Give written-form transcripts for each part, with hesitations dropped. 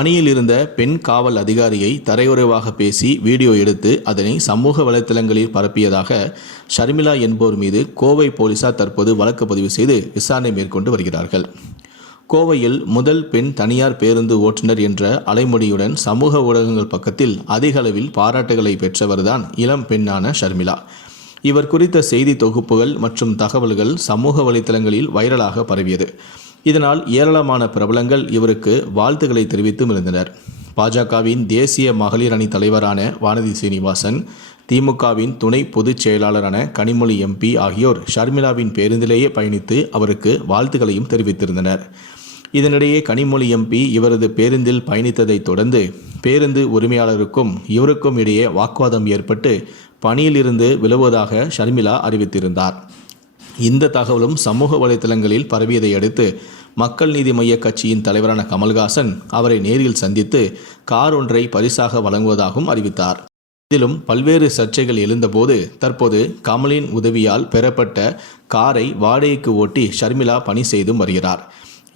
பணியில் இருந்த பெண் காவல் அதிகாரியை தரையுறைவாக பேசி வீடியோ எடுத்து அதனை சமூக வலைதளங்களில் பரப்பியதாக ஷர்மிளா என்போர் மீது கோவை போலீசார் தற்போது வழக்கு பதிவு செய்து விசாரணை மேற்கொண்டு வருகிறார்கள். கோவையில் முதல் பெண் தனியார் பேருந்து ஓட்டுநர் என்ற அலைமொழியுடன் சமூக ஊடகங்கள் பக்கத்தில் அதிக அளவில் பாராட்டுகளை பெற்றவர்தான் இளம் பெண்ணான ஷர்மிளா. இவர் குறித்த செய்தி தொகுப்புகள் மற்றும் தகவல்கள் சமூக வலைதளங்களில் வைரலாக பரவியது. இதனால் ஏராளமான பிரபலங்கள் இவருக்கு வாழ்த்துக்களை தெரிவித்தும் இருந்தனர். பாஜகவின் தேசிய மகளிர் அணி தலைவரான வானதி சீனிவாசன், திமுகவின் துணை பொதுச் செயலாளரான கனிமொழி எம்பி ஆகியோர் ஷர்மிளாவின் பேருந்திலேயே பயணித்து அவருக்கு வாழ்த்துக்களையும் தெரிவித்திருந்தனர். இதனிடையே கனிமொழி எம்பி இவரது பேருந்தில் பயணித்ததை தொடர்ந்து பேருந்து உரிமையாளருக்கும் இவருக்கும் இடையே வாக்குவாதம் ஏற்பட்டு பணியிலிருந்து விலகுவதாக ஷர்மிளா அறிவித்திருந்தார். இந்த தகவலும் சமூக வலைதளங்களில் பரவியதை அடுத்து மக்கள் நீதி மய்ய கட்சியின் தலைவரான கமல்ஹாசன் அவரை நேரில் சந்தித்து கார் ஒன்றை பரிசாக வழங்குவதாகவும் அறிவித்தார். இதிலும் பல்வேறு சர்ச்சைகள் எழுந்தபோது தற்போது கமலின் உதவியால் பெறப்பட்ட காரை வாடகைக்கு ஓட்டி ஷர்மிளா பணி செய்தும் வருகிறார்.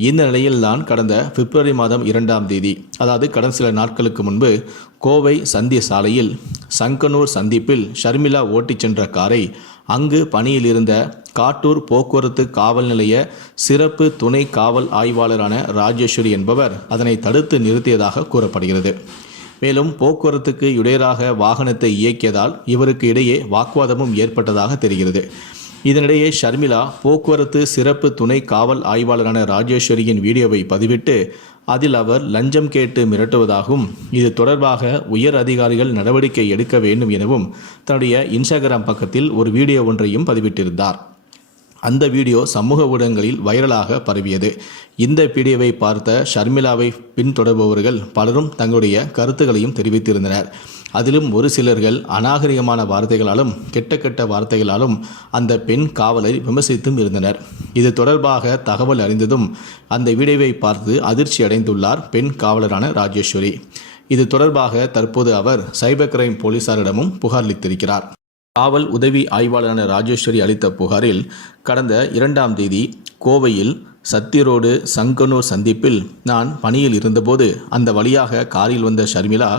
இந்த நிலையில்தான் கடந்த பிப்ரவரி மாதம் 2ஆம் தேதி, அதாவது கடந்த சில நாட்களுக்கு முன்பு கோவை சந்திய சாலையில் சங்கனூர் சந்திப்பில் ஷர்மிளா ஓட்டிச் சென்ற காரை அங்கு பணியில் இருந்த காட்டூர் போக்குவரத்து காவல் நிலைய சிறப்பு துணை காவல் ஆய்வாளரான ராஜேஸ்வரி என்பவர் அதனை தடுத்து நிறுத்தியதாக கூறப்படுகிறது. மேலும் போக்குவரத்துக்கு இடையூறாக வாகனத்தை இயக்கியதால் இவருக்கு இடையே வாக்குவாதமும் ஏற்பட்டதாக தெரிகிறது. இதனிடையே ஷர்மிளா போக்குவரத்து சிறப்பு துணை காவல் ஆய்வாளரான ராஜேஸ்வரியின் வீடியோவை பதிவிட்டு அதில் அவர் லஞ்சம் கேட்டு மிரட்டுவதாகவும் இது தொடர்பாக உயர் அதிகாரிகள் நடவடிக்கை எடுக்க வேண்டும் எனவும் தன்னுடைய இன்ஸ்டாகிராம் பக்கத்தில் ஒரு வீடியோ ஒன்றையும் பதிவிட்டிருந்தார். அந்த வீடியோ சமூக ஊடகங்களில் வைரலாக பரவியது. இந்த வீடியோவை பார்த்த ஷர்மிளாவை பின்தொடர்பவர்கள் பலரும் தங்களுடைய கருத்துக்களையும் தெரிவித்திருந்தனர். அதிலும் ஒரு சிலர்கள் அநாகரிகமான வார்த்தைகளாலும் கெட்ட வார்த்தைகளாலும் அந்த பெண் காவலை விமர்சித்தும் இருந்தனர். இது தொடர்பாக தகவல் அறிந்ததும் அந்த வீடியோவை பார்த்து அதிர்ச்சி அடைந்துள்ளார் பெண் காவலரான ராஜேஸ்வரி. இது தொடர்பாக தற்போது அவர் சைபர் கிரைம் போலீசாரிடமும் புகார் அளித்திருக்கிறார். காவல் உதவி ஆய்வாளரான ராஜேஸ்வரி அளித்த புகாரில் கடந்த 2ஆம் தேதி கோவையில் சத்தி ரோடு சங்கனூர் சந்திப்பில் நான் பணியில் இருந்தபோது அந்த வழியாக காரில் வந்த ஷர்மிளா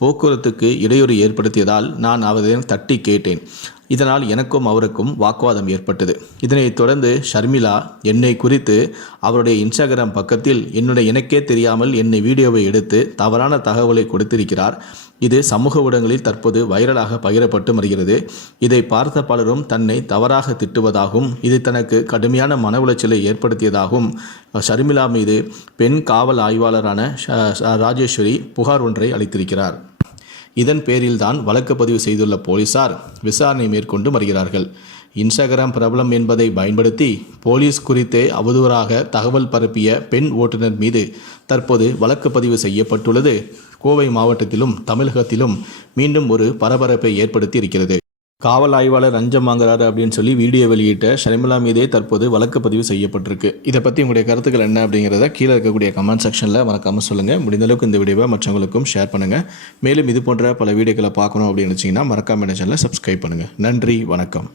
போக்குவரத்துக்கு இடையூறு ஏற்படுத்தியதால் நான் அவரை தட்டி கேட்டேன். இதனால் எனக்கும் அவருக்கும் வாக்குவாதம் ஏற்பட்டது. இதனைத் தொடர்ந்து ஷர்மிளா என்னை குறித்து அவருடைய இன்ஸ்டாகிராம் பக்கத்தில் எனக்கே தெரியாமல் என்னை வீடியோவை எடுத்து தவறான தகவலை கொடுத்திருக்கிறார். இது சமூக ஊடகங்களில் தற்போது வைரலாக பகிரப்பட்டு வருகிறது. இதை பார்த்த பலரும் தன்னை தவறாக திட்டுவதாகவும் இது தனக்கு கடுமையான மன உளைச்சலை ஏற்படுத்தியதாகவும் ஷர்மிளா மீது பெண் காவல் ஆய்வாளரான ராஜேஸ்வரி புகார் ஒன்றை அளித்திருக்கிறார். இதன் பேரில்தான் வழக்கு பதிவு செய்துள்ள போலீசார் விசாரணை மேற்கொண்டு வருகிறார்கள். இன்ஸ்டாகிராம் பிரபலம் என்பதை பயன்படுத்தி போலீஸ் குறித்தே அவதூறாக தகவல் பரப்பிய பெண் ஓட்டுநர் மீது தற்போது வழக்கு பதிவு செய்யப்பட்டுள்ளது. கோவை மாவட்டத்திலும் தமிழகத்திலும் மீண்டும் ஒரு பரபரப்பை ஏற்படுத்தி இருக்கிறது. காவல் ஆய்வாளர் லஞ்சம் வாங்குறாரு அப்படின்னு சொல்லி வீடியோ வெளியிட்ட ஷர்மிளா மீதே தற்போது வழக்கு பதிவு செய்யப்பட்டிருக்கு. இதை பற்றி உங்களுடைய கருத்துக்கள் என்ன அப்படிங்கிறத கீழே இருக்கக்கூடிய கமெண்ட் செக்ஷனில் மறக்காமல் சொல்லுங்கள். முடிந்தளவுக்கு இந்த வீடியோவை மற்றவங்களுக்கும் ஷேர் பண்ணுங்கள். மேலும் இது போன்ற பல வீடியோக்களை பார்க்கணும் அப்படின்னு வச்சிங்கன்னா மறக்காம சேனலை சப்ஸ்கிரைப் பண்ணுங்கள். நன்றி, வணக்கம்.